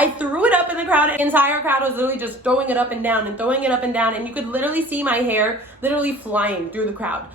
I threw it up in the crowd. The entire crowd was literally just throwing it up and down and throwing it up and down, and you could literally see my hair literally flying through the crowd.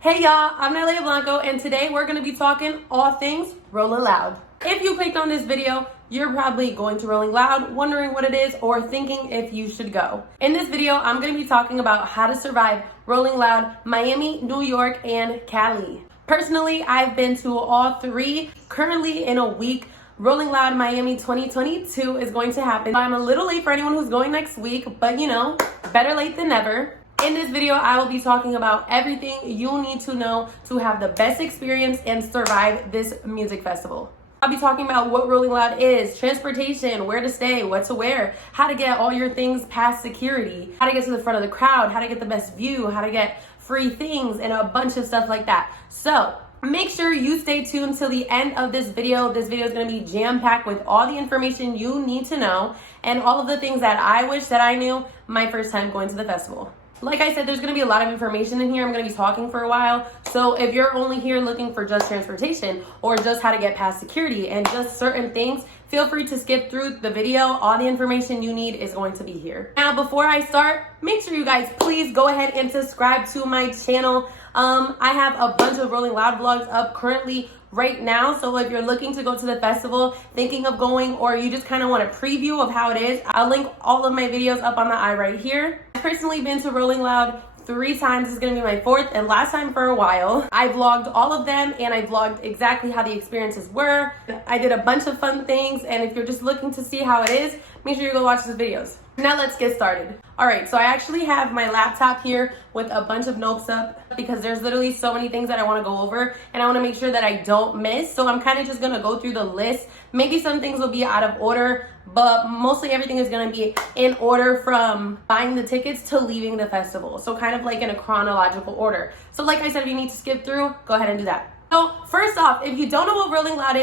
Hey y'all, I'm Nelia Blanco, and today we're gonna be talking all things Rolling Loud. If you clicked on this video, you're probably going to Rolling Loud, wondering what it is, or thinking if you should go. In this video, I'm gonna be talking about how to survive Rolling Loud, Miami, New York, and Cali. Personally, I've been to all three. Currently in a week, Rolling Loud Miami 2022 is going to happen. I'm a little late for anyone who's going next week, but you know, better late than never. In this video, I will be talking about everything you need to know to have the best experience and survive this music festival. I'll be talking about what Rolling Loud is, transportation, where to stay, what to wear, how to get all your things past security, how to get to the front of the crowd, how to get the best view, how to get free things, and a bunch of stuff like that. So make sure you stay tuned till the end of this video. This video is going to be jam-packed with all the information you need to know and all of the things that I wish that I knew my first time going to the festival. Like I said, there's going to be a lot of information in here. I'm going to be talking for a while. So if you're only here looking for just transportation or just how to get past security and just certain things, feel free to skip through the video. All the information you need is going to be here. Now, before I start, make sure you guys please go ahead and subscribe to my channel. I have a bunch of Rolling Loud vlogs up currently right now. So if you're looking to go to the festival, thinking of going, or you just kind of want a preview of how it is, I'll link all of my videos up on the eye right here. I've personally been to Rolling Loud 3 times. This is going to be my 4th and last time for a while. I vlogged all of them and I vlogged exactly how the experiences were. I did a bunch of fun things, and if you're just looking to see how it is, make sure you go watch those videos. Now let's get started. All right, so I actually have my laptop here with a bunch of notes up because there's literally so many things that I want to go over and I want to make sure that I don't miss. So I'm kind of just going to go through the list. Maybe some things will be out of order, but mostly everything is going to be in order from buying the tickets to leaving the festival. So kind of like in a chronological order. So like I said, if you need to skip through, go ahead and do that. So first off, if you don't know what Rolling Loud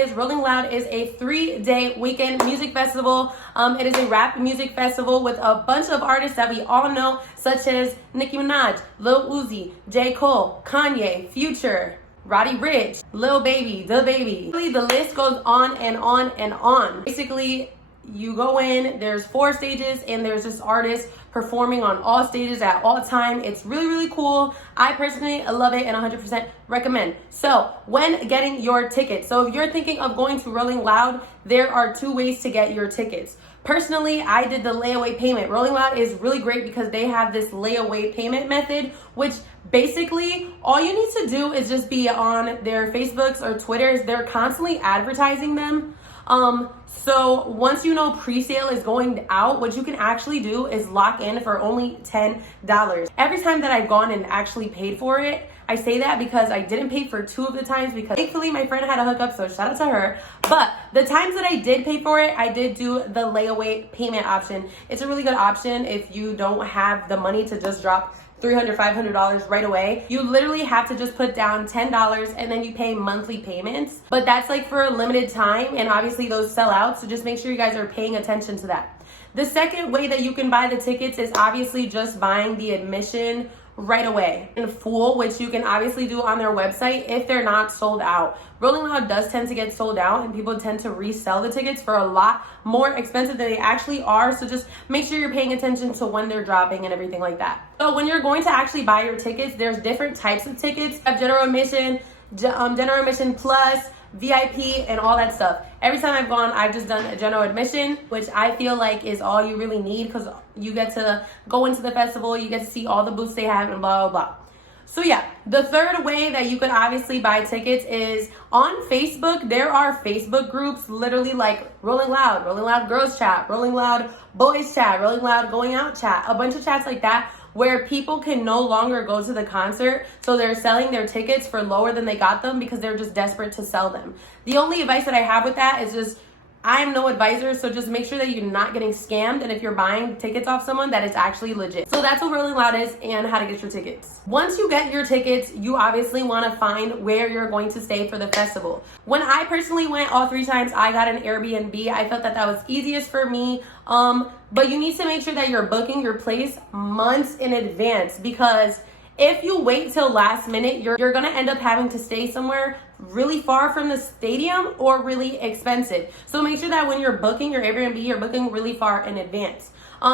is a 3-day weekend music festival. It is a rap music festival with a bunch of artists that we all know, such as Nicki Minaj, Lil Uzi, J. Cole, Kanye, Future, Roddy Ricch, Lil Baby, DaBaby. Really, the list goes on and on and on. Basically, you go in, there's 4 stages, and there's this artist performing on all stages at all time. It's really, really cool. I personally love it and 100% recommend. So when getting your tickets, so if you're thinking of going to Rolling Loud, there are 2 ways to get your tickets. Personally, I did the layaway payment. Rolling Loud is really great because they have this layaway payment method, which basically all you need to do is just be on their Facebooks or Twitters. They're constantly advertising them. So once you know pre-sale is going out, what you can actually do is lock in for only $10. Every time that I've gone and actually paid for it, I say that because I didn't pay for 2 of the times because thankfully my friend had a hookup, so shout out to her. But the times that I did pay for it, I did do the layaway payment option. It's a really good option if you don't have the money to just drop $300, $500 right away. You literally have to just put down $10 and then you pay monthly payments. But that's like for a limited time, and obviously those sell out, so just make sure you guys are paying attention to that. The second way that you can buy the tickets is obviously just buying the admission right away in full, which you can obviously do on their website if they're not sold out. Rolling Loud does tend to get sold out and people tend to resell the tickets for a lot more expensive than they actually are. So just make sure you're paying attention to when they're dropping and everything like that. So when you're going to actually buy your tickets, there's different types of tickets. You have general admission plus, VIP, and all that stuff. Every time I've gone, I've just done a general admission, which I feel like is all you really need because you get to go into the festival, you get to see all the booths they have and blah, blah, blah. So yeah, the third way that you could obviously buy tickets is on Facebook. There are Facebook groups literally like Rolling Loud Girls Chat, Rolling Loud Boys Chat, Rolling Loud Going Out Chat, a bunch of chats like that where people can no longer go to the concert, so they're selling their tickets for lower than they got them because they're just desperate to sell them. The only advice that I have with that is just, I am no advisor, so just make sure that you're not getting scammed, and if you're buying tickets off someone, that it's actually legit. So that's what Rolling Loud is and how to get your tickets. Once you get your tickets, you obviously want to find where you're going to stay for the festival. When I personally went all 3 times, I got an Airbnb. I felt that that was easiest for me. But you need to make sure that you're booking your place months in advance, because if you wait till last minute, you're gonna end up having to stay somewhere really far from the stadium or really expensive. So make sure that when you're booking your Airbnb, you're booking really far in advance.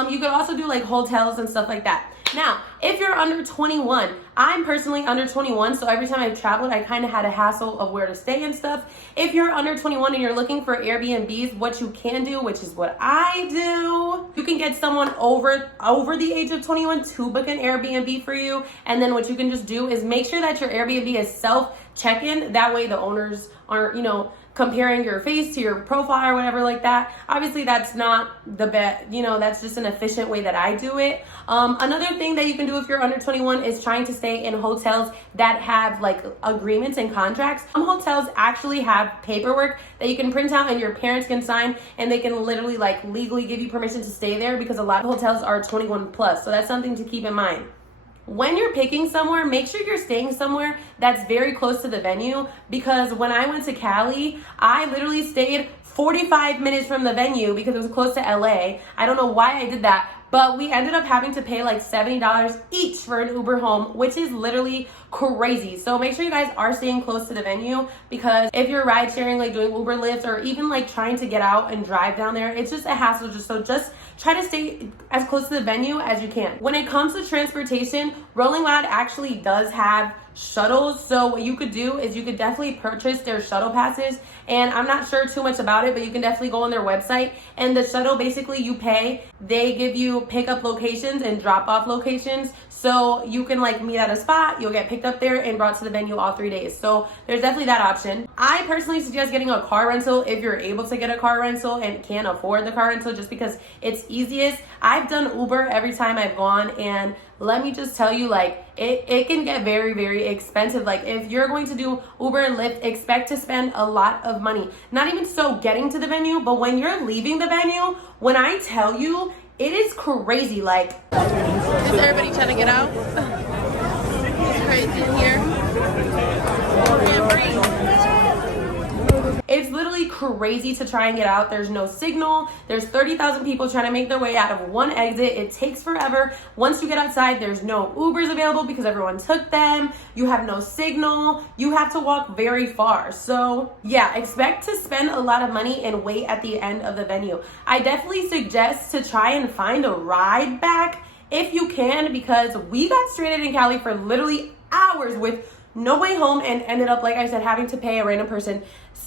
You could also do like hotels and stuff like that. Now, if you're under 21, I'm personally under 21, so every time I've traveled, I kind of had a hassle of where to stay and stuff. If you're under 21 and you're looking for Airbnbs, what you can do, which is what I do, you can get someone over the age of 21 to book an Airbnb for you. And then what you can just do is make sure that your Airbnb is self-check-in. That way the owners aren't, comparing your face to your profile or whatever like that. Obviously, that's not the best, that's just an efficient way that I do it. Another thing that you can do if you're under 21 is trying to stay in hotels that have like agreements and contracts. Some hotels actually have paperwork that you can print out and your parents can sign, and they can literally like legally give you permission to stay there, because a lot of hotels are 21 plus. So that's something to keep in mind. When you're picking somewhere, make sure you're staying somewhere that's very close to the venue, because when I went to Cali, I literally stayed 45 minutes from the venue because it was close to LA. I don't know why I did that, but we ended up having to pay like $70 each for an Uber home, which is literally crazy. So make sure you guys are staying close to the venue, because if you're ride sharing, like doing Uber lifts or even like trying to get out and drive down there, it's just a hassle. Just try to stay as close to the venue as you can. When it comes to transportation, Rolling Loud actually does have shuttles. So what you could do is you could definitely purchase their shuttle passes. And I'm not sure too much about it, but you can definitely go on their website. And the shuttle, basically you pay, they give you pickup locations and drop off locations. So you can like meet at a spot, you'll get picked up there and brought to the venue all 3 days. So there's definitely that option. I personally suggest getting a car rental if you're able to get a car rental and can't afford the car rental, just because it's easiest. I've done Uber every time I've gone, and let me just tell you, like, it can get very, very expensive. Like, if you're going to do Uber and Lyft, expect to spend a lot of money. Not even so getting to the venue, but when you're leaving the venue, when I tell you, it is crazy. Like, is everybody trying to get out? It's crazy in here. Can't breathe. It's literally crazy to try and get out. There's no signal. There's 30,000 people trying to make their way out of one exit. It takes forever. Once you get outside, there's no Ubers available because everyone took them. You have no signal. You have to walk very far. So yeah, expect to spend a lot of money and wait at the end of the venue. I definitely suggest to try and find a ride back if you can, because we got stranded in Cali for literally hours with no way home and ended up, like I said, having to pay a random person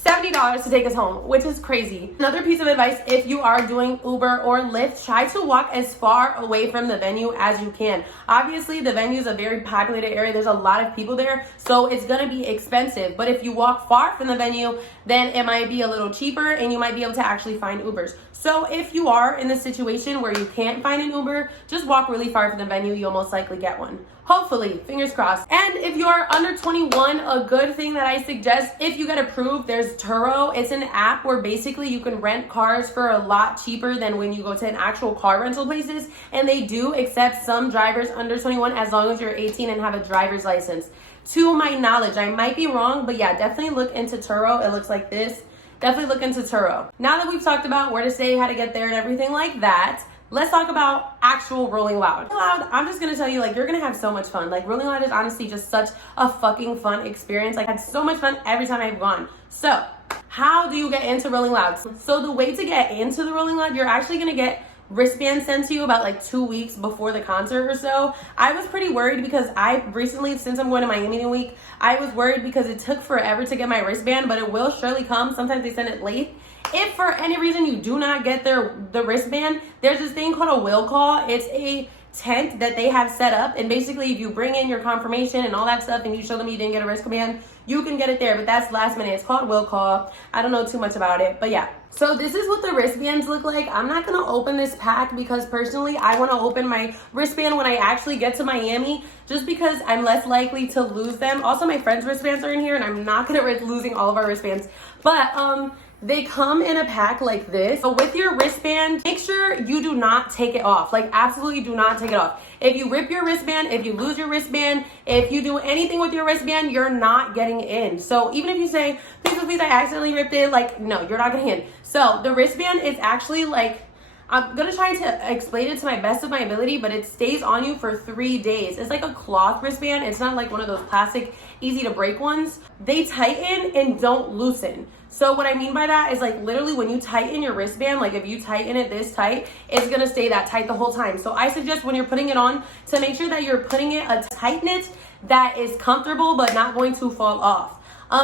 $70 to take us home, which is crazy. Another piece of advice, if you are doing Uber or Lyft, try to walk as far away from the venue as you can. Obviously, the venue is a very populated area. There's a lot of people there, so it's gonna be expensive. But if you walk far from the venue, then it might be a little cheaper and you might be able to actually find Ubers. So if you are in the situation where you can't find an Uber, just walk really far from the venue. You'll most likely get one. Hopefully, fingers crossed. And if you're under 21, a good thing that I suggest, if you get approved, there's Turo. It's an app where basically you can rent cars for a lot cheaper than when you go to an actual car rental places. And they do accept some drivers under 21 as long as you're 18 and have a driver's license. To my knowledge, I might be wrong, but yeah, definitely look into Turo. It looks like this. Definitely look into Turo. Now that we've talked about where to stay, how to get there, and everything like that, let's talk about actual Rolling Loud. I'm just gonna tell you, like, you're gonna have so much fun. Like, Rolling Loud is honestly just such a fucking fun experience. Like, I had so much fun every time I've gone. So, how do you get into Rolling Loud? So the way to get into the Rolling Loud, you're actually gonna get wristbands sent to you about like 2 weeks before the concert or so. I was pretty worried because I recently, since I'm going to Miami in a week, I was worried because it took forever to get my wristband, but it will surely come. Sometimes they send it late. If for any reason you do not get the wristband, there's this thing called a will call. It's a tent that they have set up, and basically if you bring in your confirmation and all that stuff and you show them you didn't get a wristband, you can get it there, but that's last minute. It's called will call. I don't know too much about it, but yeah. So this is what the wristbands look like. I'm not gonna open this pack because personally I want to open my wristband when I actually get to Miami, just because I'm less likely to lose them. Also, my friend's wristbands are in here and I'm not gonna risk losing all of our wristbands, but they come in a pack like this. So with your wristband, make sure you do not take it off. Like, absolutely do not take it off. If you rip your wristband, if you lose your wristband, if you do anything with your wristband, you're not getting in. So even if you say, please, I accidentally ripped it, like, no, you're not getting in. So the wristband is actually like, I'm gonna try to explain it to my best of my ability, but it stays on you for 3 days. It's like a cloth wristband. It's not like one of those plastic, easy to break ones. They tighten and don't loosen. So what I mean by that is like literally when you tighten your wristband, like if you tighten it this tight, it's gonna stay that tight the whole time. So I suggest when you're putting it on to make sure that you're putting it a tightness that is comfortable but not going to fall off.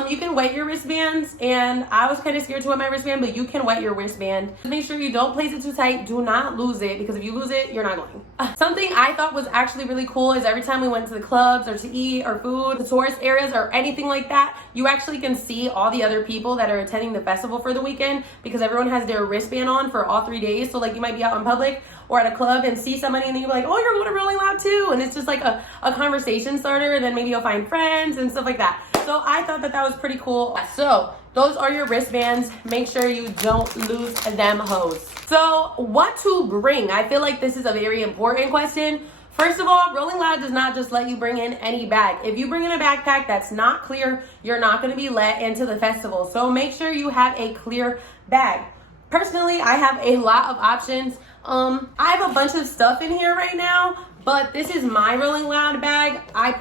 You can wet your wristbands, and I was kind of scared to wet my wristband, but you can wet your wristband. Make sure you don't place it too tight. Do not lose it, because if you lose it, you're not going. Something I thought was actually really cool is every time we went to the clubs or to eat or food, the tourist areas or anything like that, you actually can see all the other people that are attending the festival for the weekend, because everyone has their wristband on for all 3 days. So like you might be out in public or at a club and see somebody and then you're like, oh, you're going to Rolling Loud too. And it's just like a conversation starter, and then maybe you'll find friends and stuff like that. So I thought that was pretty cool. So those are your wristbands. Make sure you don't lose them hoes. So what to bring? I feel like this is a very important question. First of all, Rolling Loud does not just let you bring in any bag. If you bring in a backpack that's not clear, you're not going to be let into the festival. So make sure you have a clear bag. Personally, I have a lot of options. I have a bunch of stuff in here right now, but this is my Rolling Loud bag. I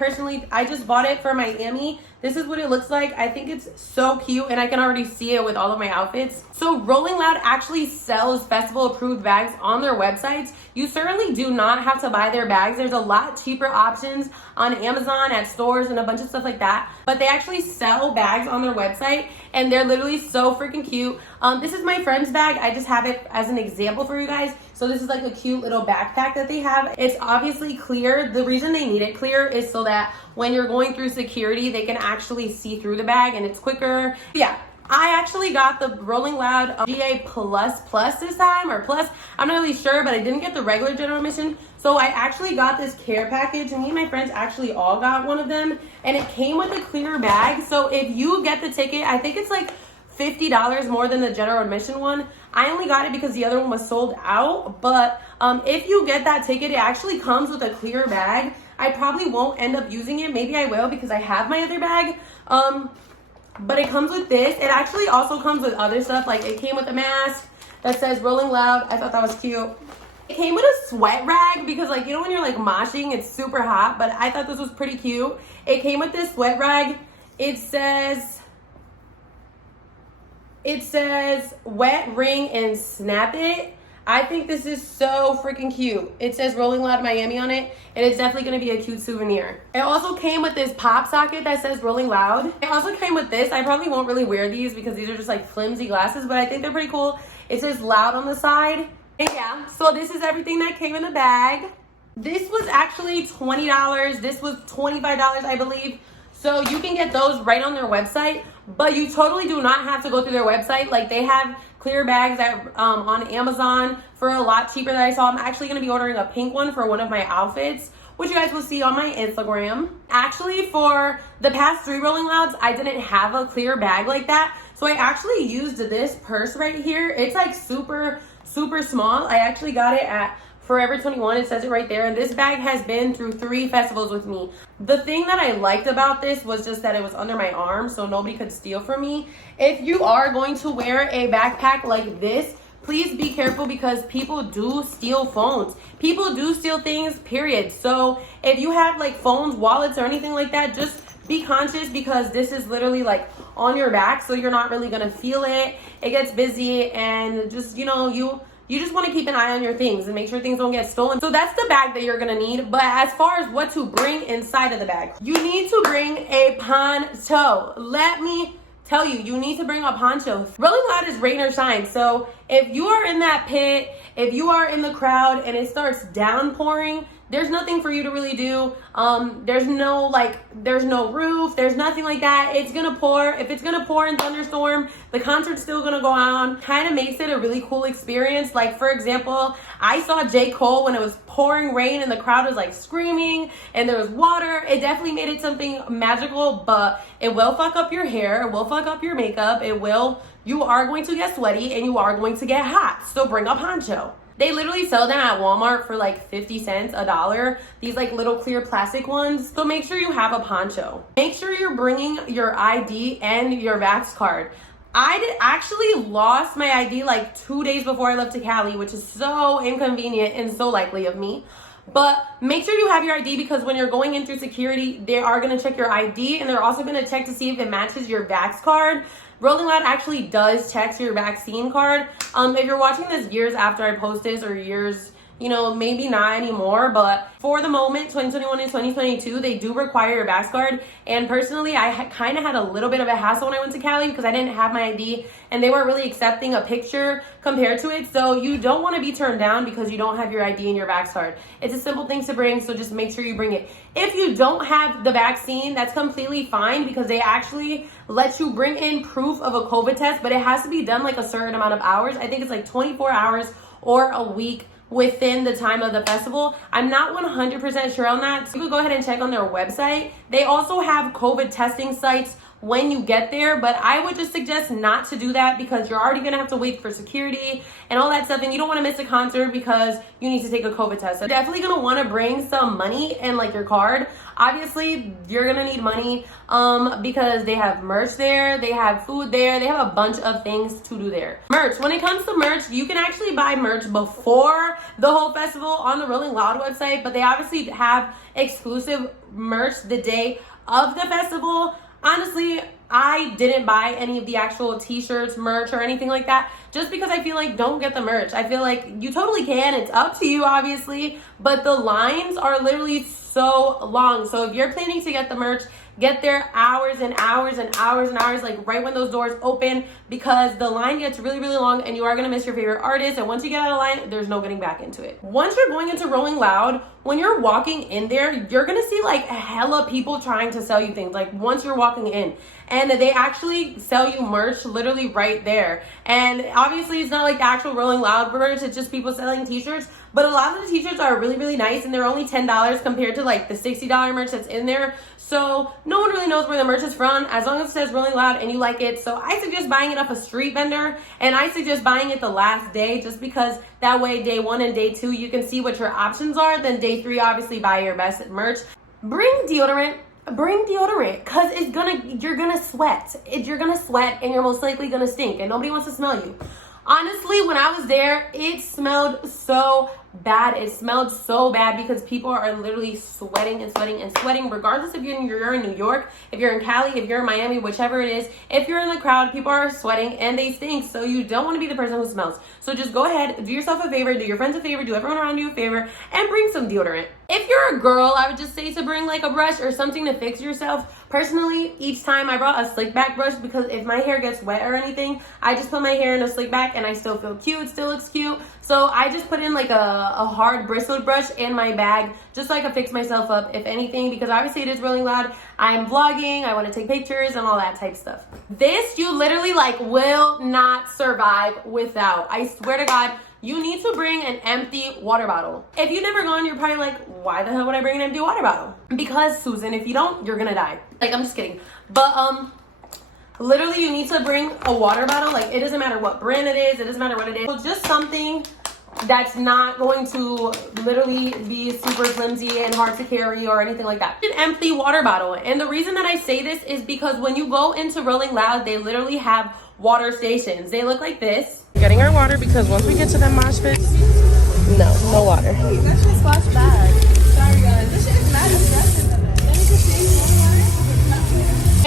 just bought it for Miami. This is what it looks like. I think it's so cute, and I can already see it with all of my outfits. So Rolling Loud actually sells festival approved bags on their websites. You certainly do not have to buy their bags. There's a lot cheaper options on Amazon, at stores, and a bunch of stuff like that. But they actually sell bags on their website, and they're literally so freaking cute. This is my friend's bag. I just have it as an example for you guys. So this is like a cute little backpack that they have. It's obviously clear. The reason they need it clear is so that when you're going through security, they can actually see through the bag and it's quicker. Yeah, I actually got the Rolling Loud GA Plus this time, or Plus. I'm not really sure, but I didn't get the regular general admission. So I actually got this care package, and me and my friends actually all got one of them, and it came with a clear bag. So if you get the ticket, I think it's like $50 more than the general admission one. I only got it because the other one was sold out, but if you get that ticket, it actually comes with a clear bag. I probably won't end up using it. Maybe I will because I have my other bag. But it comes with this. It actually also comes with other stuff. Like it came with a mask that says Rolling Loud. I thought that was cute. It came with a sweat rag because, like, you know when you're like moshing, it's super hot, but I thought this was pretty cute. It came with this sweat rag. It says wet ring and snap it. I think this is so freaking cute. It says Rolling Loud Miami on it, and it's definitely going to be a cute souvenir. It also came with this pop socket that says Rolling Loud. It also came with this. I probably won't really wear these because these are just like flimsy glasses, but I think they're pretty cool. It says Loud on the side. And yeah, so this is everything that came in the bag. This was actually $20. This was $25, I believe. So you can get those right on their website, but you totally do not have to go through their website. Like they have clear bags that on Amazon for a lot cheaper that I saw. I'm actually going to be ordering a pink one for one of my outfits, which you guys will see on my Instagram. Actually, for the past 3 Rolling Louds, I didn't have a clear bag like that. So I actually used this purse right here. It's like super, super small. I actually got it at Forever 21. It says it right there. And this bag has been through 3 festivals with me. The thing that I liked about this was just that it was under my arm, so nobody could steal from me. If you are going to wear a backpack like this, please be careful because people do steal phones. People do steal things, period. So if you have like phones, wallets, or anything like that, just be conscious because this is literally like on your back, so you're not really gonna feel it. It gets busy, and just, you know, you just want to keep an eye on your things and make sure things don't get stolen. So that's the bag that you're going to need. But as far as what to bring inside of the bag, you need to bring a poncho. Let me tell you, you need to bring a poncho. Rolling Loud is rain or shine. So if you are in that pit, if you are in the crowd and it starts downpouring, there's nothing for you to really do. There's no roof. There's nothing like that. It's gonna pour. If it's gonna pour and thunderstorm, the concert's still gonna go on. Kind of makes it a really cool experience. Like, for example, I saw J. Cole when it was pouring rain and the crowd was like screaming and there was water. It definitely made it something magical, but it will fuck up your hair. It will fuck up your makeup. You are going to get sweaty and you are going to get hot. So bring a poncho. They literally sell them at Walmart for like 50 cents, $1. These like little clear plastic ones. So make sure you have a poncho. Make sure you're bringing your ID and your Vax card. actually lost my ID like 2 days before I left to Cali, which is so inconvenient and so likely of me. But make sure you have your ID, because when you're going in through security, they are going to check your ID, and they're also going to check to see if it matches your Vax card. Rolling Loud actually does check your vaccine card. If you're watching this years after I post this, or years, you know, maybe not anymore, but for the moment, 2021 and 2022, they do require your Vax card. And personally, I kind of had a little bit of a hassle when I went to Cali because I didn't have my ID and they weren't really accepting a picture compared to it. So you don't want to be turned down because you don't have your ID and your Vax card. It's a simple thing to bring, so just make sure you bring it. If you don't have the vaccine, that's completely fine, because they actually let you bring in proof of a COVID test, but it has to be done like a certain amount of hours. I think it's like 24 hours or a week within the time of the festival. I'm not 100% sure on that. So you can go ahead and check on their website. They also have COVID testing sites when you get there, but I would just suggest not to do that because you're already gonna have to wait for security and all that stuff, and you don't wanna miss a concert because you need to take a COVID test. So definitely gonna wanna bring some money and like your card. Obviously, you're gonna need money because they have merch there, they have food there, they have a bunch of things to do there. Merch, when it comes to merch, you can actually buy merch before the whole festival on the Rolling Loud website, but they obviously have exclusive merch the day of the festival. Honestly, I didn't buy any of the actual t-shirts, merch, or anything like that, just because I feel like don't get the merch. I feel like you totally can. It's up to you, obviously, but the lines are literally so long. So if you're planning to get the merch, get there hours and hours and hours and hours, like right when those doors open, because the line gets really, really long and you are going to miss your favorite artist. And once you get out of line, there's no getting back into it. Once you're going into Rolling Loud, when you're walking in there, you're going to see like hella people trying to sell you things. Like once you're walking in, and they actually sell you merch literally right there. And obviously it's not like the actual Rolling Loud merch, it's just people selling t-shirts. But a lot of the t-shirts are really, really nice, and they're only $10 compared to like the $60 merch that's in there. So no one really knows where the merch is from, as long as it says Rolling Loud and you like it. So I suggest buying it off a street vendor, and I suggest buying it the last day, just because that way day 1 and day 2 you can see what your options are. Then day 3, obviously buy your best merch. Bring deodorant, because you're gonna sweat. You're gonna sweat and you're most likely gonna stink, and nobody wants to smell you. Honestly, when I was there, it smelled so bad. It smelled so bad because people are literally sweating and sweating and sweating, regardless if you're in New York, if you're in Cali, if you're in Miami, whichever it is. If you're in the crowd, people are sweating and they stink, so you don't want to be the person who smells. So just go ahead, do yourself a favor, do your friends a favor, do everyone around you a favor, and bring some deodorant. If you're a girl, I would just say to bring like a brush or something to fix yourself. Personally, each time I brought a slick back brush, because if my hair gets wet or anything, I just put my hair in a slick back and I still feel cute, it still looks cute. So I just put in like a hard bristled brush in my bag just so I can fix myself up if anything, because obviously it is Rolling Loud. I'm vlogging, I want to take pictures and all that type stuff. This you literally like will not survive without. I swear to God, you need to bring an empty water bottle. If you've never gone, you're probably like, why the hell would I bring an empty water bottle? Because Susan, if you don't, you're gonna die. Like, I'm just kidding. But literally you need to bring a water bottle. Like, it doesn't matter what brand it is, it doesn't matter what it is. So just something that's not going to literally be super flimsy and hard to carry or anything like that. An empty water bottle. And the reason that I say this is because when you go into Rolling Loud, they literally have water stations. They look like this. Getting our water, because once we get to them mosh pits, no water. That shit splash bad. Sorry guys, this shit is mad aggressive.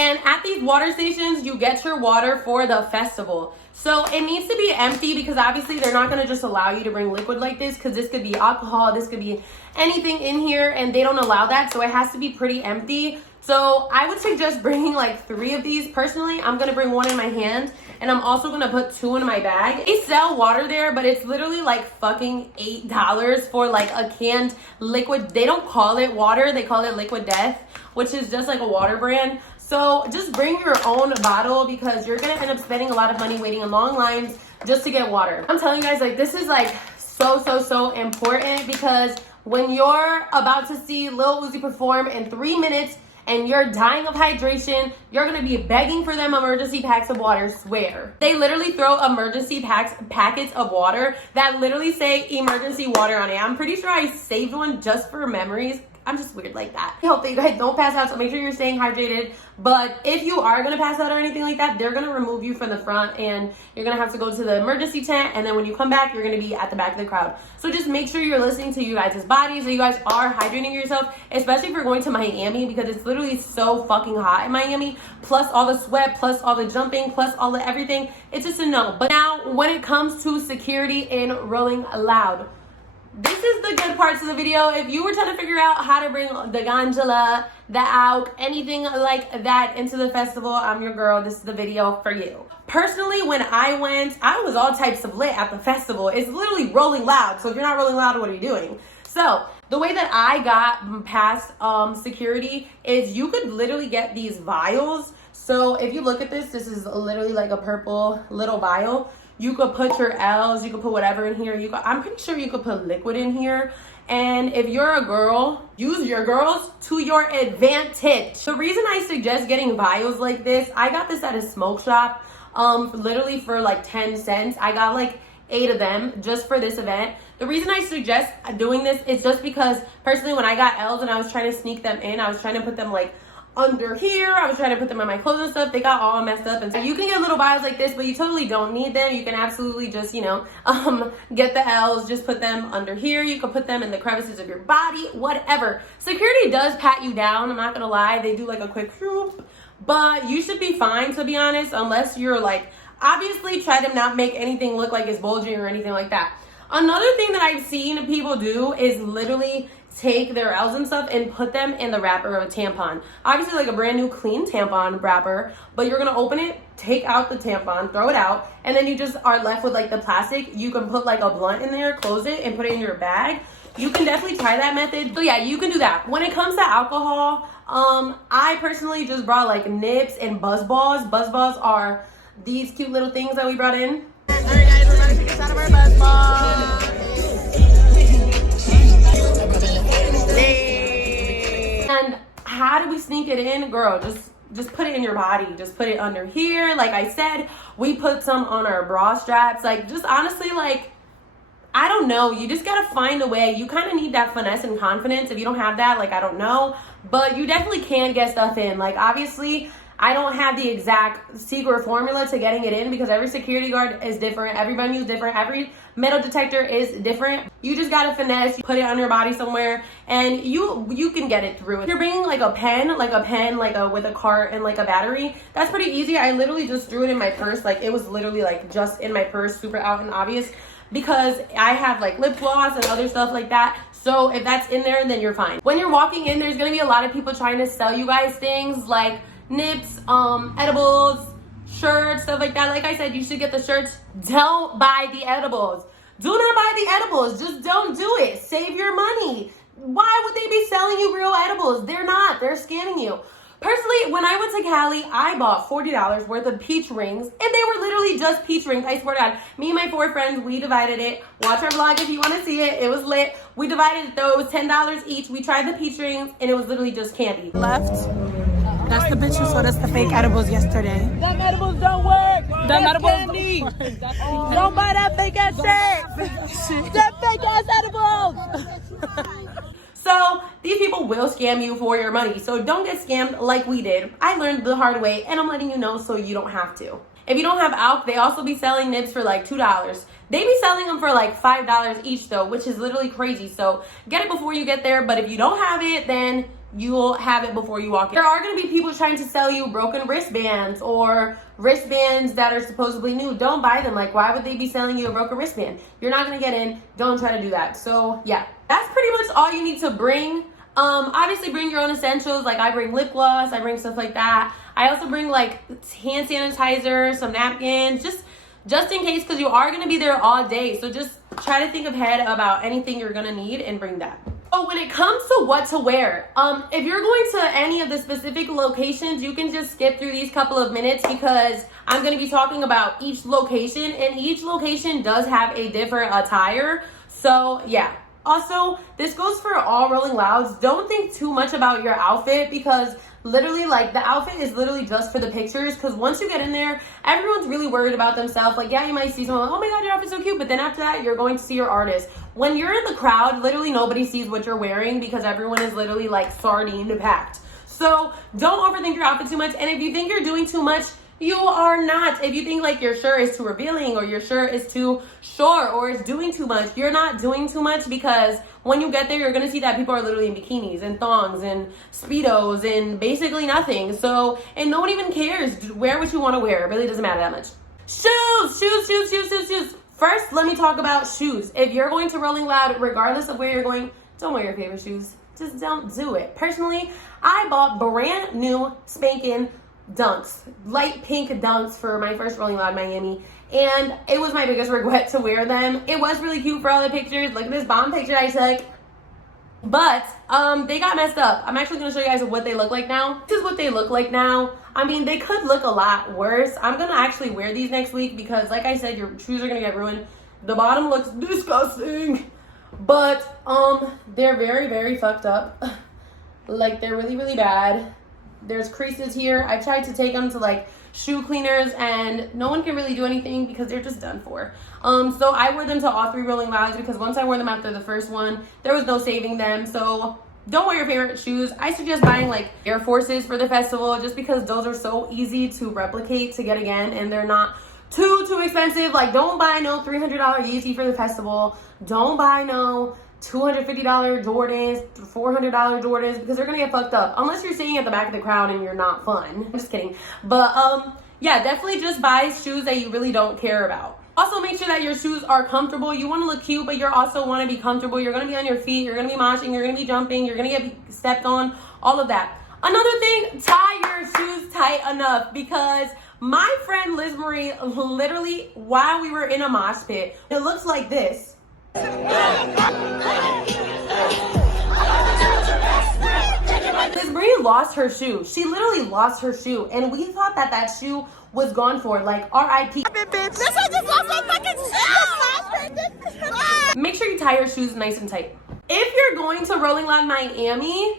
And at these water stations, you get your water for the festival. So it needs to be empty, because obviously they're not going to just allow you to bring liquid like this, because this could be alcohol, this could be anything in here, and they don't allow that. So it has to be pretty empty. So I would suggest bringing like 3 of these. Personally, I'm going to bring 1 in my hand, and I'm also going to put 2 in my bag. They sell water there, but it's literally like fucking $8 for like a canned liquid. They don't call it water, they call it Liquid Death, which is just like a water brand. So just bring your own bottle, because you're gonna end up spending a lot of money waiting in long lines just to get water. I'm telling you guys, like, this is like so important, because when you're about to see Lil Uzi perform in 3 minutes and you're dying of hydration, you're gonna be begging for them emergency packs of water, swear. They literally throw emergency packets of water that literally say emergency water on it. I'm pretty sure I saved one just for memories, I'm just weird like that. I hope that you guys don't pass out, so make sure you're staying hydrated. But if you are gonna pass out or anything like that, they're gonna remove you from the front and you're gonna have to go to the emergency tent, and then when you come back, you're gonna be at the back of the crowd. So just make sure you're listening to you guys' bodies, so you guys are hydrating yourself, especially if you're going to Miami, because it's literally so fucking hot in Miami, plus all the sweat, plus all the jumping, plus all the everything. It's just a no. But now, when it comes to security in Rolling Loud, this is the good parts of the video. If you were trying to figure out how to bring the gondola, the out, anything like that into the festival, I'm your girl. This is the video for you. Personally, when I went, I was all types of lit at the festival. It's literally Rolling Loud. So if you're not rolling loud, what are you doing? So the way that I got past security is you could literally get these vials. So if you look at this, this is literally like a purple little vial. You could put your L's, you could put whatever in here. I'm pretty sure you could put liquid in here. And if you're a girl, use your girls to your advantage. The reason I suggest getting vials like this, I got this at a smoke shop, literally for like 10 cents. I got like 8 of them just for this event. The reason I suggest doing this is just because personally when I got L's and I was trying to sneak them in, I was trying to put them like under here. I was trying to put them on my clothes and stuff. They got all messed up. And so you can get little vials like this, but you totally don't need them. You can absolutely just, you know, get the L's, just put them under here. You can put them in the crevices of your body, whatever. Security does pat you down. I'm not gonna lie. They do like a quick swoop, but you should be fine, to be honest, unless you're like, obviously try to not make anything look like it's bulging or anything like that. Another thing that I've seen people do is literally take their L's and stuff and put them in the wrapper of a tampon. Obviously like a brand new clean tampon wrapper, but you're gonna open it, take out the tampon, throw it out, and then you just are left with like the plastic. You can put like a blunt in there, close it, and put it in your bag. You can definitely try that method. So yeah, you can do that. When it comes to alcohol, I personally just brought like nips and buzz balls. Buzz balls are these cute little things that we brought in. All right, guys, we're about to take a shot of our buzz ball. And how do we sneak it in? Girl, just put it in your body. Just put it under here. Like I said, we put some on our bra straps. Like, just honestly, like, I don't know. You just gotta find a way. You kind of need that finesse and confidence. If you don't have that, like, I don't know. But you definitely can get stuff in. Like, obviously, I don't have the exact secret formula to getting it in because every security guard is different. Every venue is different. Every metal detector is different. You just gotta finesse, put it on your body somewhere, and you can get it through. If you're bringing like a pen with a cart and like a battery, that's pretty easy. I literally just threw it in my purse. Like, it was literally like just in my purse, super out and obvious, because I have like lip gloss and other stuff like that. So if that's in there, then you're fine. When you're walking in, there's gonna be a lot of people trying to sell you guys things like nips, edibles, shirts, stuff like that. Like I said, you should get the shirts. Don't buy the edibles. Do not buy the edibles. Just don't do it. Save your money. Why would they be selling you real edibles? They're not. They're scamming you. Personally, when I went to Cali, I bought $40 worth of peach rings, and they were literally just peach rings. I swear to God. Me and my 4 friends, we divided it. Watch our vlog if you want to see it. It was lit. We divided it though. It was $10 each. We tried the peach rings, and it was literally just candy. Left. That's the bitch who sold us the fake edibles yesterday. Them edibles don't work. Them edibles candy. don't work. Don't buy that fake ass shit. That fake ass edibles. So these people will scam you for your money. So don't get scammed like we did. I learned the hard way, and I'm letting you know so you don't have to. If you don't have ALK, they also be selling nibs for like $2. They be selling them for like $5 each though, which is literally crazy. So get it before you get there. But if you don't have it, then you'll have it before you walk in. There are going to be people trying to sell you broken wristbands or wristbands that are supposedly new. Don't buy them. Like, why would they be selling you a broken wristband? You're not going to get in. Don't try to do that. So yeah, that's pretty much all you need to bring. Obviously bring your own essentials. Like, I bring lip gloss, I bring stuff like that. I also bring like hand sanitizer, some napkins, just in case, because you are going to be there all day. So just try to think ahead about anything you're going to need and bring that. So when it comes to what to wear, if you're going to any of the specific locations, you can just skip through these couple of minutes because I'm going to be talking about each location, and each location does have a different attire. So yeah. Also, this goes for all Rolling Louds. Don't think too much about your outfit because literally, like, the outfit is literally just for the pictures, because once you get in there, everyone's really worried about themselves. Like, yeah, you might see someone like, oh my God, your outfit's so cute, but then after that, you're going to see your artist. when you're in the crowd, literally nobody sees what you're wearing because everyone is literally like sardine packed. So don't overthink your outfit too much. And if you think you're doing too much, you are not. If you think like your shirt is too revealing or your shirt is too short or it's doing too much, you're not doing too much, because when you get there, you're going to see that people are literally in bikinis and thongs and Speedos and basically nothing. So, and no one even cares. Wear what you want to wear. It really doesn't matter that much. Shoes. First, let me talk about shoes. If you're going to Rolling Loud, regardless of where you're going, don't wear your favorite shoes. Just don't do it. Personally, I bought brand new spanking Dunks, light pink Dunks for my first Rolling Loud Miami, and it was my biggest regret to wear them. It was really cute for all the pictures. Look at this bomb picture I took. But they got messed up. I'm actually going to show you guys what they look like now. This is what they look like now. I mean, they could look a lot worse. I'm going to actually wear these next week because, like I said, your shoes are going to get ruined. The bottom looks disgusting. But they're very, very fucked up. Like, they're really, really bad. There's creases here. I tried to take them to like shoe cleaners and no one can really do anything because they're just done for. So I wore them to all 3 Rolling Louds because once I wore them after the first one, there was no saving them. So don't wear your favorite shoes. I suggest buying like Air Forces for the festival just because those are so easy to replicate to get again, and they're not too expensive. Like, don't buy no $300 Yeezy for the festival. Don't buy no $250 Jordans, $400 Jordans, because they're gonna get fucked up unless you're sitting at the back of the crowd and you're not fun. I'm just kidding. But yeah, definitely just buy shoes that you really don't care about. Also, make sure that your shoes are comfortable. You want to look cute, but you also want to be comfortable. You're going to be on your feet. You're going to be moshing. You're going to be jumping. You're going to get stepped on. All of that. Another thing, tie your shoes tight enough, because my friend Liz Marie, literally, while we were in a mosh pit, it looks like this. Liz Marie lost her shoe. She literally lost her shoe, and we thought that that shoe was gone for, like, R.I.P. Make sure you tie your shoes nice and tight. If you're going to Rolling Loud Miami,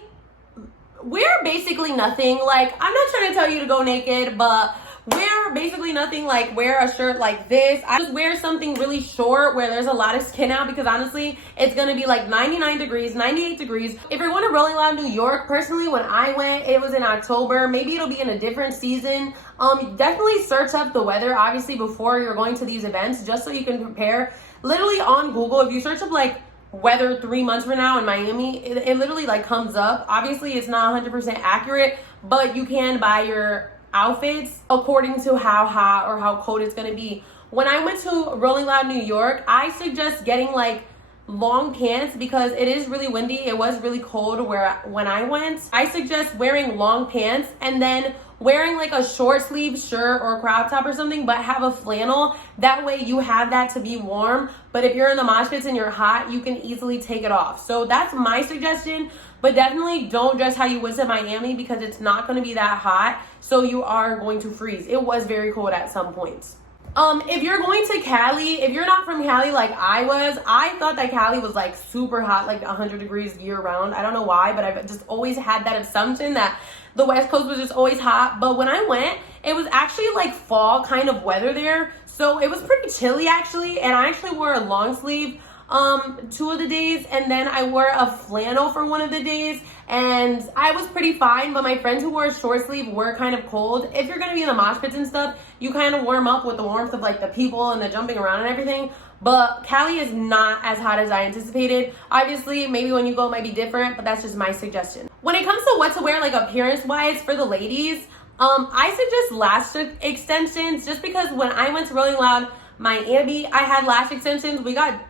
wear basically nothing. Like, I'm not trying to tell you to go naked, but wear basically nothing. Like, wear a shirt like this. I just wear something really short where there's a lot of skin out, because honestly, it's gonna be like 99 degrees, 98 degrees. If you're going to Rolling Loud New York, personally, when I went, it was in October. Maybe it'll be in a different season. Definitely search up the weather, obviously, before you're going to these events, just so you can prepare. Literally on Google, if you search up like weather 3 months from now in Miami, it literally like comes up. Obviously, it's not 100% accurate, but you can buy your outfits according to how hot or how cold it's going to be. When I went to Rolling Loud New York, I suggest getting like long pants because it is really windy. It was really cold when I went. I suggest wearing long pants and then wearing like a short sleeve shirt or a crop top or something, but have a flannel. That way you have that to be warm, but if you're in the mosh pits and you're hot, you can easily take it off. So that's my suggestion. But definitely don't dress how you was in Miami, because it's not going to be that hot, so you are going to freeze. It was very cold at some points. If you're going to Cali, if you're not from Cali like I was, I thought that Cali was like super hot, like 100 degrees year round. I don't know why, but I've just always had that assumption that the West Coast was just always hot. But when I went, it was actually like fall kind of weather there. So it was pretty chilly actually. And I actually wore a long sleeve 2 of the days, and then I wore a flannel for 1 of the days, and I was pretty fine. But my friends who wore a short sleeve were kind of cold. If you're gonna be in the mosh pits and stuff, you kind of warm up with the warmth of like the people and the jumping around and everything. But Cali is not as hot as I anticipated. Obviously, maybe when you go it might be different, but that's just my suggestion. When it comes to what to wear, like appearance wise for the ladies, I suggest lash extensions, just because when I went to Rolling Loud Miami, I had lash extensions. We got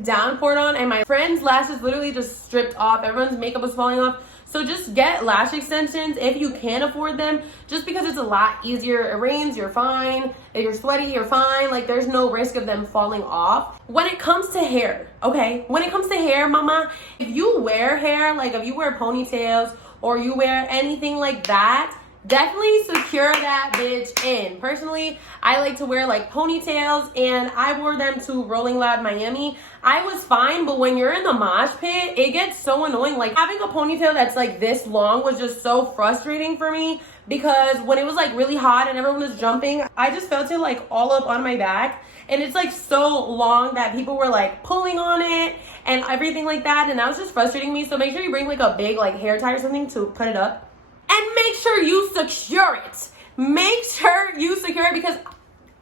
downpoured on and my friend's lashes literally just stripped off. Everyone's makeup was falling off. So just get lash extensions if you can afford them, just because it's a lot easier. It rains, you're fine. If you're sweaty, you're fine. Like, there's no risk of them falling off. When it comes to hair, okay, when it comes to hair, mama, if you wear hair, like if you wear ponytails or you wear anything like that, definitely secure that bitch in. Personally, I like to wear like ponytails, and I wore them to Rolling Loud Miami. I was fine, but when you're in the mosh pit, it gets so annoying. Like having a ponytail that's like this long was just so frustrating for me, because when it was like really hot and everyone was jumping, I just felt it like all up on my back. And it's like so long that people were like pulling on it and everything like that. And that was just frustrating me. So make sure you bring like a big like hair tie or something to put it up. And make sure you secure it. Make sure you secure it, because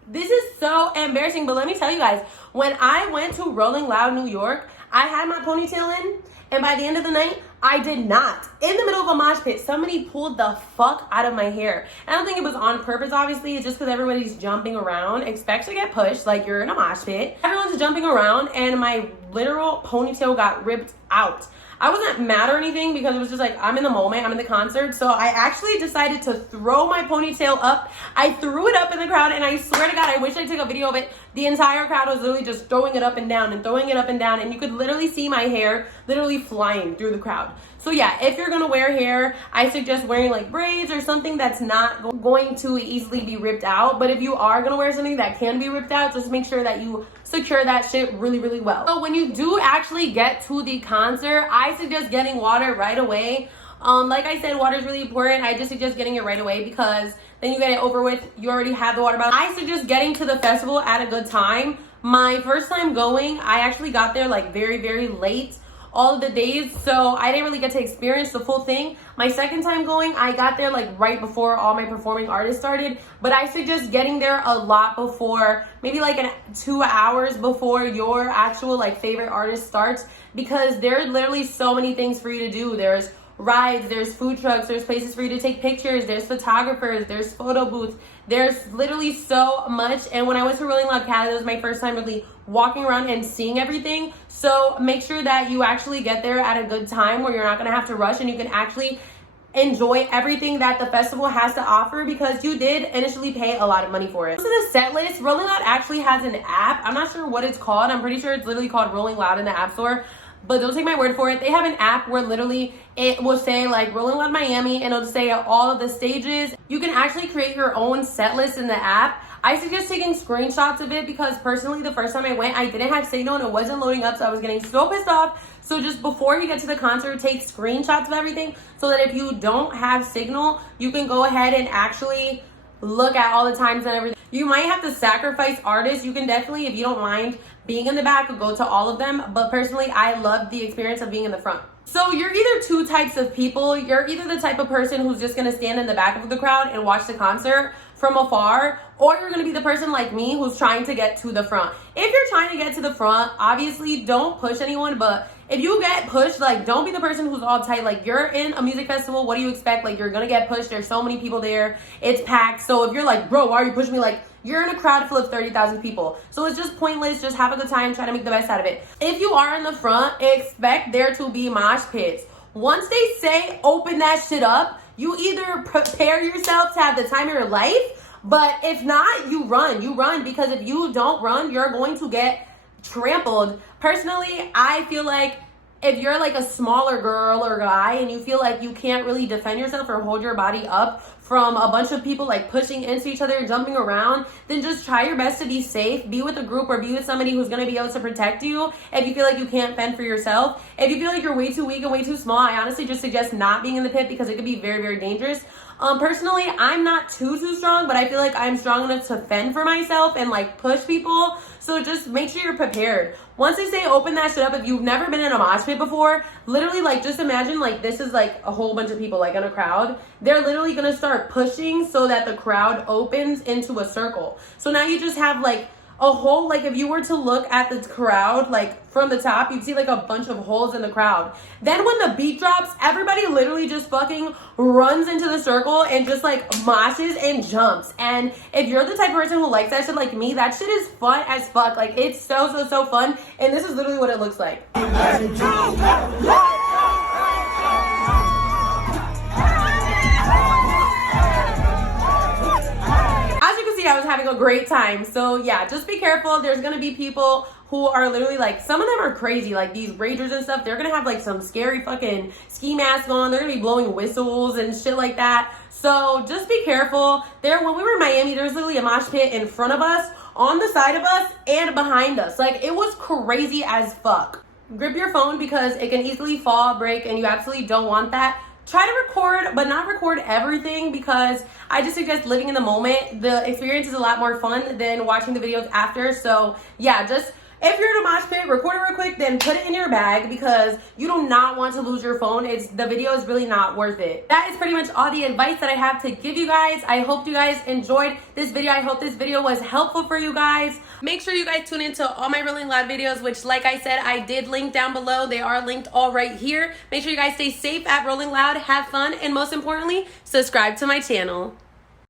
this is so embarrassing. But let me tell you guys, when I went to Rolling Loud New York, I had my ponytail in, and by the end of the night, I did not. In the middle of a mosh pit, somebody pulled the fuck out of my hair. I don't think it was on purpose, obviously. It's just because everybody's jumping around. Expect to get pushed like you're in a mosh pit. Everyone's jumping around, and my literal ponytail got ripped out. I wasn't mad or anything, because it was just like, I'm in the moment, I'm in the concert. So I actually decided to throw my ponytail up. I threw it up in the crowd, and I swear to God, I wish I took a video of it. The entire crowd was literally just throwing it up and down and throwing it up and down, and you could literally see my hair literally flying through the crowd. So yeah, if you're gonna wear hair, I suggest wearing like braids or something that's not going to easily be ripped out. But if you are gonna wear something that can be ripped out, just make sure that you secure that shit really, really well. So when you do actually get to the concert, I suggest getting water right away. Like I said, water is really important. I just suggest getting it right away, because then you get it over with. You already have the water bottle. I suggest getting to the festival at a good time. My first time going, I actually got there like very, very late all of the days, so I didn't really get to experience the full thing. My second time going, I got there like right before all my performing artists started, but I suggest getting there a lot before, maybe like 2 hours before your actual like favorite artist starts, because there's literally so many things for you to do. There's rides, there's food trucks, there's places for you to take pictures, there's photographers, there's photo booths, there's literally so much. And when I went to Rolling Loud Cali, it was my first time really walking around and seeing everything. So make sure that you actually get there at a good time, where you're not gonna have to rush, and you can actually enjoy everything that the festival has to offer, because you did initially pay a lot of money for it. So the set list, Rolling Loud actually has an app. I'm not sure what it's called. I'm pretty sure it's literally called Rolling Loud in the App Store, but don't take my word for it. They have an app where literally it will say like Rolling Loud Miami, and it'll say all of the stages. You can actually create your own set list in the app. I suggest taking screenshots of it, because personally, the first time I went, I didn't have signal and it wasn't loading up, so I was getting so pissed off. So just before you get to the concert, take screenshots of everything, so that if you don't have signal, you can go ahead and actually look at all the times and everything. You might have to sacrifice artists. You can definitely, if you don't mind being in the back, go to all of them. But personally, I love the experience of being in the front. So you're either two types of people. You're either the type of person who's just gonna stand in the back of the crowd and watch the concert from afar, or you're gonna be the person like me who's trying to get to the front. If you're trying to get to the front, obviously don't push anyone, but if you get pushed, like, don't be the person who's all tight. Like, you're in a music festival, what do you expect? Like, you're gonna get pushed. There's so many people there, it's packed. So if you're like, bro, why are you pushing me? Like, you're in a crowd full of 30,000 people. So it's just pointless. Just have a good time, try to make the best out of it. If you are in the front, expect there to be mosh pits. Once they say open that shit up, you either prepare yourself to have the time of your life, but if not, you run, because if you don't run, you're going to get trampled. Personally, I feel like if you're like a smaller girl or guy and you feel like you can't really defend yourself or hold your body up from a bunch of people like pushing into each other and jumping around, then just try your best to be safe. Be with a group or be with somebody who's going to be able to protect you if you feel like you can't fend for yourself. If you feel like you're way too weak and way too small, I honestly just suggest not being in the pit, because it could be very, very dangerous. Personally, I'm not too strong, but I feel like I'm strong enough to fend for myself and like push people. So just make sure you're prepared. Once they say open that shit up, if you've never been in a mosh pit before, literally like just imagine like this is like a whole bunch of people like in a crowd. They're literally gonna start pushing so that the crowd opens into a circle. So now you just have like a whole, like if you were to look at the crowd like from the top, you'd see like a bunch of holes in the crowd. Then when the beat drops, everybody literally just fucking runs into the circle and just like moshes and jumps. And if you're the type of person who likes that shit like me, that shit is fun as fuck. Like it's so fun. And this is literally what it looks like. honestly, I was having a great time. So yeah, just be careful. There's gonna be people who are literally like, some of them are crazy, like these ragers and stuff. They're gonna have like some scary fucking ski mask on. They're gonna be blowing whistles and shit like that. So just be careful. When we were in Miami, there was literally a mosh pit in front of us, on the side of us, and behind us. Like, it was crazy as fuck. Grip your phone because it can easily fall, break, and you absolutely don't want that. Try to record, but not record everything, because I just suggest living in the moment. The experience is a lot more fun than watching the videos after. So yeah, just if you're in a mosh pit, record it real quick, then put it in your bag, because you do not want to lose your phone. The video is really not worth it. That is pretty much all the advice that I have to give you guys. I hope you guys enjoyed this video. I hope this video was helpful for you guys. Make sure you guys tune into all my Rolling Loud videos, which, like I said, I did link down below. They are linked all right here. Make sure you guys stay safe at Rolling Loud, have fun, and most importantly, subscribe to my channel.